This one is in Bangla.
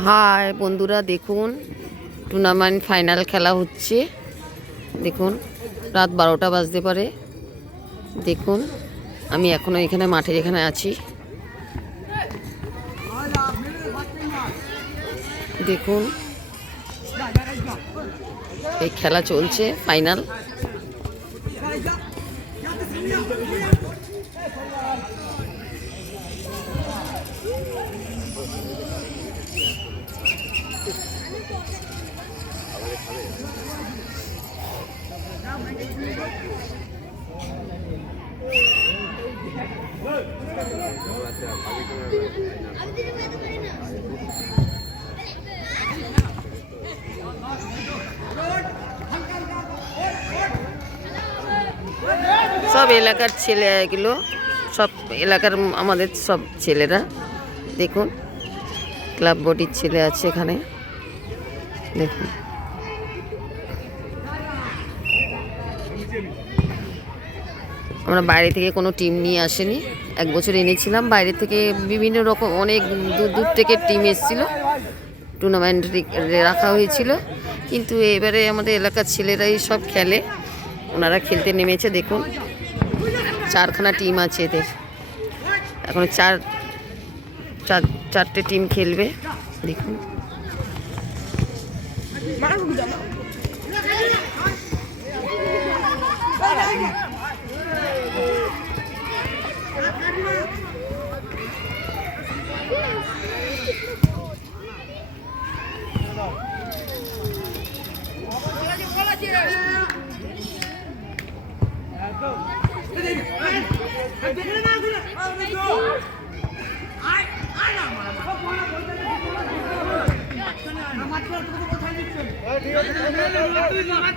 হাই বন্ধুরা, দেখুন টুর্নামেন্ট ফাইনাল খেলা হচ্ছে। দেখুন রাত 12টা বাজতে পারে। দেখুন আমি এখনো এখানে মাঠে এখানে আছি। দেখুন এই খেলা চলছে ফাইনাল। সব এলাকার ছেলেগুলো, সব এলাকার আমাদের সব ছেলেরা, দেখুন ক্লাব বডির ছেলে আছে এখানে। দেখুন আমরা বাইরে থেকে কোনো টিম নিয়ে আসেনি। এক বছর এনেছিলাম বাইরে থেকে, বিভিন্ন রকম অনেক দূর দূর থেকে টিম এসেছিল, টুর্নামেন্ট রাখা হয়েছিল। কিন্তু এবারে আমাদের এলাকার ছেলেরাই সব খেলে, ওনারা খেলতে নেমেছে। দেখুন 4খানা টিম আছে এদের, এখন চারটে টিম খেলবে। দেখুন